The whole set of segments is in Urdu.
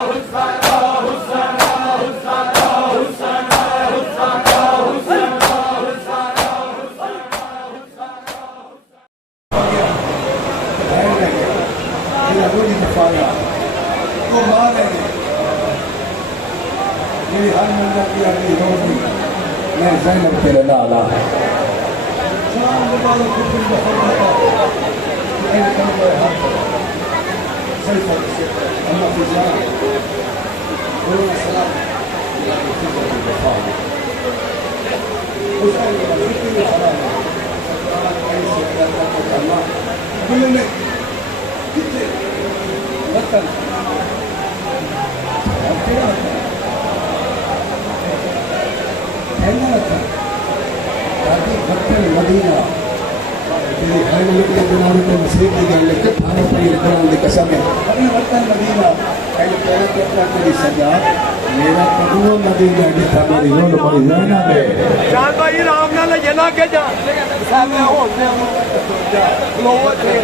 میری ہر منزل کی اگلی روزی میں زینب کے لالا شام مبارک کفر بخورتا این کنگوئے حق سیفہ اللہ فی جان قرون السلام اللہ کی فکر کی بخار حسین کا فکر کی خراب اللہ کیسے کرتا ہے اللہ دل میں کتنے وطن اور کیا ہوتا ہے کہنا تھا تاکہ وطن مدینہ تیری خیمے کے جناب کو مسیح کی گل کے تھانے پیر قرآن دی قسم ہے اپنے وطن مدینہ کہنے پہلے کہ اپنا تیری سجا میرا قدوہ مدینہ جتا میری رول بڑی زینہ بے جان بھائی رام نہ لے جنا کے جا سامنے ہوتے ہیں لوگ تھے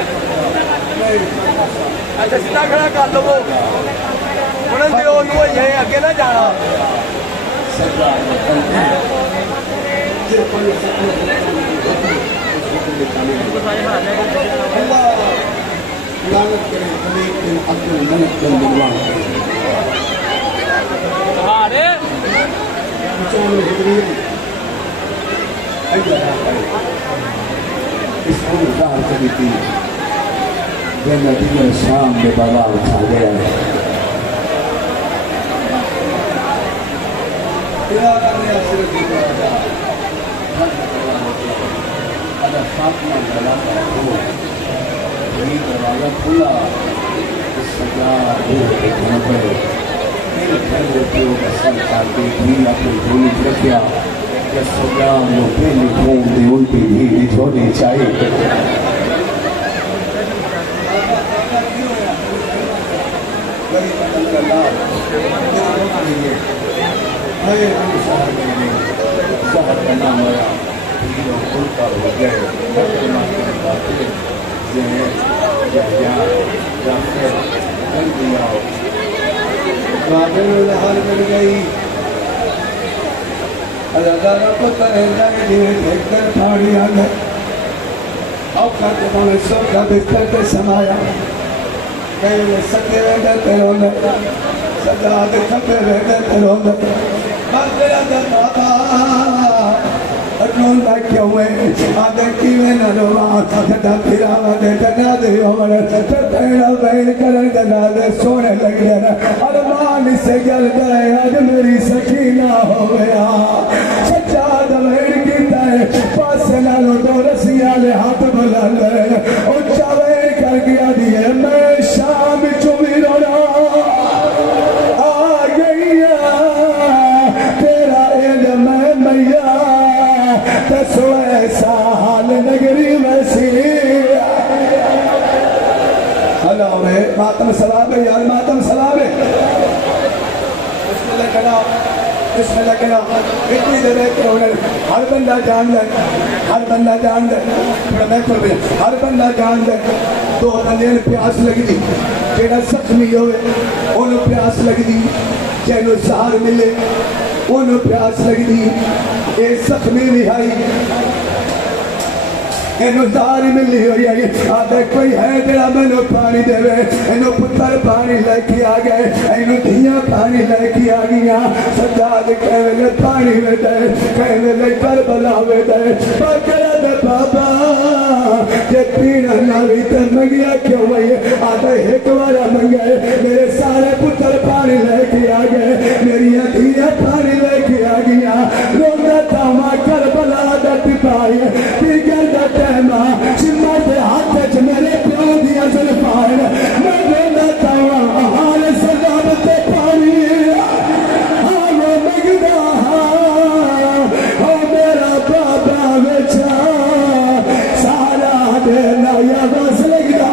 اچھا سیدھا کھڑا کر لو انہوں نے انہوں یہ اگے نہ جانا سجا اللہ لعنت کرے خلیق بن عبد الملک بن مروان مچان جبریل ایجا اس عمر دار کبھی تھی جب نتیجہ شام میں بازار اٹھا گیا ہے خدا کرنے اثر کی طرح اگر فاطمہ جلاتا ہو یہ دروازہ کھلا اس سجا روح کے گھر پر میرے گھر دیو کا سر کاٹے بھی اپنی جھولی رکھیا کہ سجا وہ پہلی خون دی الٹی بھی جھولی چاہیے میں شہر میں شہر کا نام آیا تیروں کھلتا ہو گئے مقدمہ کے باطل زہر جہیان جافر جلدی آؤ قابل الحال مل گئی ادارہ کو ترہ جائے جیوے دیکھ کر پھاڑی آگئے اوقات مونے سوکا بکر کے سمایا کہیں سکے ویڈے تیرون سجا دے کھپے ویڈے تیرون ماترہ در بابا اٹھون بیٹھے ہوئے آدھے کیوے نہ روا جھٹا پھراوا دے جنا دے عمر تیرا بین کرن جنا دے سونے لگ جنا ارمان سے گل جائے آج میری سکینہ ہو گیا سجاد بین کیتا ہے پاس نالو دو رسیاں لے ہاتھ بلا لے اچھا بین کر گیا دیئے میں شام چومی رونا آ گئی تیرا علم ہے میاں تسو ایسا حال نگری ویسی اللہ میں ماتم سلام ہے یار ماتم سلام ہے بسم اللہ کنا بسم اللہ کنا اتنی دے کرونے ہر بندہ جان دے ہر بندہ جان دے تھوڑا میں کر رہے ہر بندہ جان دے دو بندے پیاس لگی دی جیڑا زخمی ہوئے انہوں پیاس لگی دی جنہوں سہار ملے انہوں پیاس لگی دی اے زخمی بھی آئی انہوں داری ملی ہوئی آئی آدھے کوئی ہے جڑا میں پانی دے وے انہوں پتر پانی لے کے آگئے انہوں دھیاں پانی لے کے آگیا سجاد کہوے لے پانی میں دے کہوے لے کربلا میں دے پکڑا دے بابا جے پینا ناوی تے منگیا کیوں وہی آدھے ایک وارا منگئے میرے سارے پتر پانی لے کے آگئے میری دھیاں پانی لے کے آگیا روندہ تاما کربلا دا ٹپائی دیگر دا ٹہما چمہ دے ہاتھے چھ میرے پیوں دیا ظلفائن میں روندہ تاما حال سلام تے پانی ہمیں مگدہ ہو میرا بابا وچھا سارا دینا یا بس لگا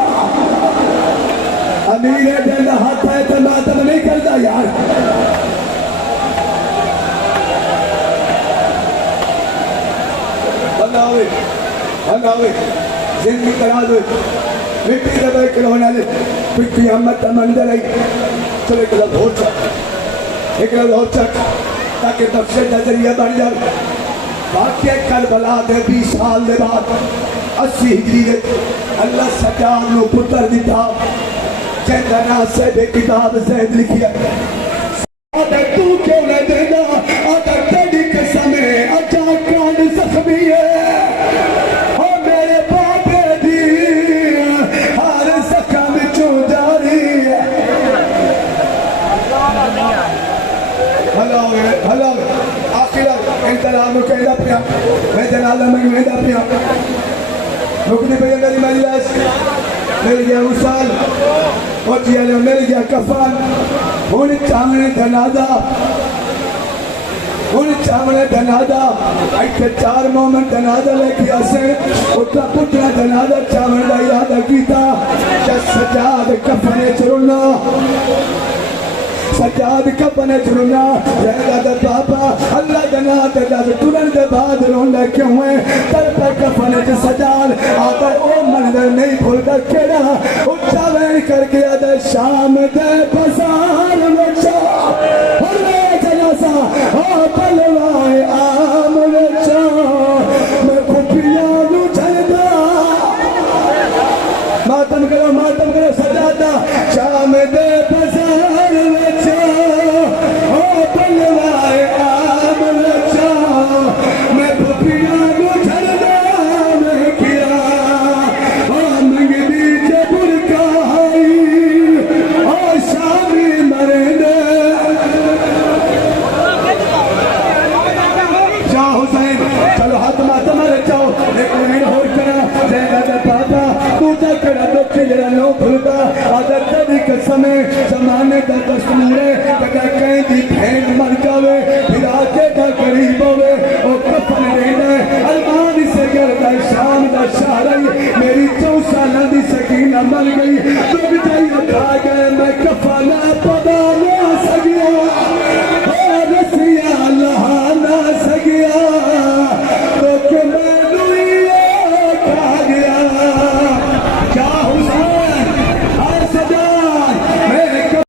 امیر دل ہاتھ ہے تو ماتم نہیں کرتا یار اللہ ہوئے زندگی کرا دوئے مٹی دبائے کلونا لے پھر قیامت منظر آئی چلو ایک لفظ اور چک ایک لفظ اور چک تاکہ تفسیر کا ذریعہ بن جائے واقعہ کربلا دے 20 سال دے بعد 80 ہجری دے اللہ سجاد نو پتر دیتا جہاں نام صاحب کتاب زید لکھی ہے آدھا تو کیوں نہ دینا آدھا تیری قسم ہے اچھا کان زخمی ہے اور میرے بابے دی ہر زخم چوں جاری ہے ہلو آخر انتظام کو کہہ دا پیا میں جنازہ میں کہہ دا پیا رکنے پہ میری مجلس مل گیا وصال پہنچیا نے مل گیا کفن ہن چامنے جنازہ ہن چامنے جنازہ ایتھے 4 مومن جنازہ لے کے آسے اتنا پترا جنازہ چامنے دا ارادہ کیتا کہ سجاد کفنے چرنا سجاد کفنے چرنا رہنا دا بابا اللہ جنات دا ترن دے بعد رونا کیوں ہے تر پر کفنے چ سجاد آتا او منظر نہیں بھولتا کیڑا اچھا وین کر کے آدھا شام دے بازار وچا ہرے جنازہ آ پلوائے آم وچا میں کھپیاں نو جھلدا ماتم کرو سجادہ شام دے بازار وچا آ پلوائے آم وچا میں کھپیاں نو جھلدا میں کیا آ منگدی چے برکائی آ شامی مرندے شاہ حسین چلو ہاتھ ماتم رچاؤ ایک منٹ ہور کرا جہاں بابا تو جا کرا تو کھلیا نو بھلتا آدھر تیری قسم ہے زمانے کا دستور ہے کہ کہیں دی بھین مر جاوے پھر آکے دا قریب ہوئے او کفن رہنا ہے المان سے گردہ شام دا شہرائی میری 4 سالہ دی سکینہ مر گئی تو بجائی اٹھا گئے میں کفنہ پدا